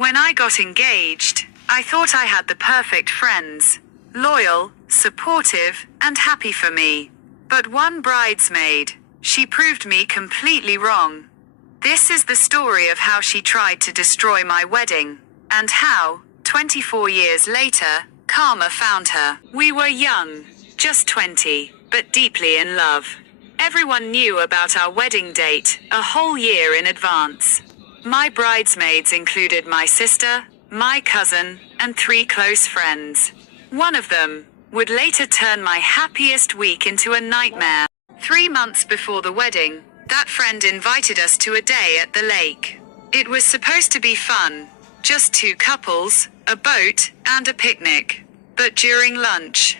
When I got engaged, I thought I had the perfect friends. Loyal, supportive, and happy for me. But one bridesmaid, she proved me completely wrong. This is the story of how she tried to destroy my wedding, and how, 24 years later, karma found her. We were young, just 20, but deeply in love. Everyone knew about our wedding date, a whole year in advance. My bridesmaids included my sister, my cousin, and 3 close friends. One of them would later turn my happiest week into a nightmare. 3 months before the wedding, that friend invited us to a day at the lake. It was supposed to be fun, just 2 couples, a boat, and a picnic. But during lunch,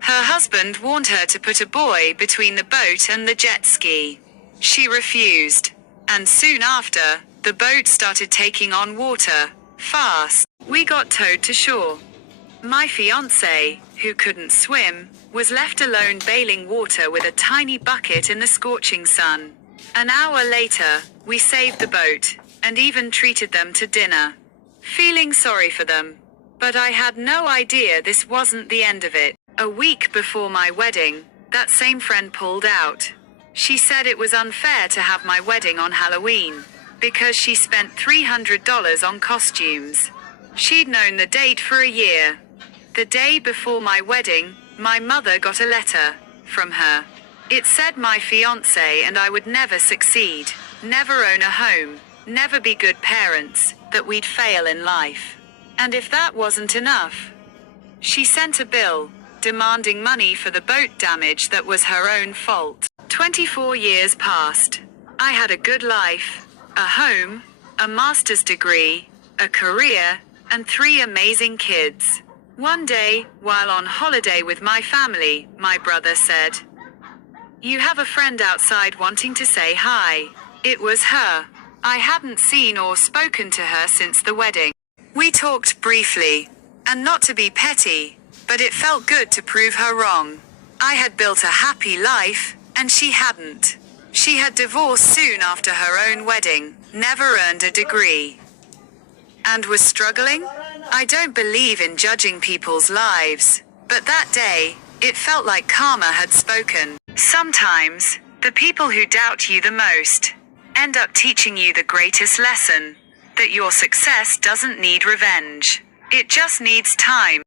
her husband warned her to put a buoy between the boat and the jet ski. She refused. And soon after, the boat started taking on water, fast. We got towed to shore. My fiancé, who couldn't swim, was left alone bailing water with a tiny bucket in the scorching sun. An hour later, we saved the boat, and even treated them to dinner. Feeling sorry for them. But I had no idea this wasn't the end of it. A week before my wedding, that same friend pulled out. She said it was unfair to have my wedding on Halloween, because she spent $300 on costumes. She'd known the date for a year. The day before my wedding, my mother got a letter from her. It said my fiancé and I would never succeed, never own a home, never be good parents, that we'd fail in life. And if that wasn't enough, she sent a bill, demanding money for the boat damage that was her own fault. 24 years passed. I had a good life, a home, a master's degree, a career, and 3 amazing kids. One day, while on holiday with my family, my brother said, "You have a friend outside wanting to say hi." It was her. I hadn't seen or spoken to her since the wedding. We talked briefly, and not to be petty, but it felt good to prove her wrong. I had built a happy life, and she hadn't. She had divorced soon after her own wedding, never earned a degree, and was struggling. I don't believe in judging people's lives, but that day, it felt like karma had spoken. Sometimes, the people who doubt you the most end up teaching you the greatest lesson, that your success doesn't need revenge. It just needs time.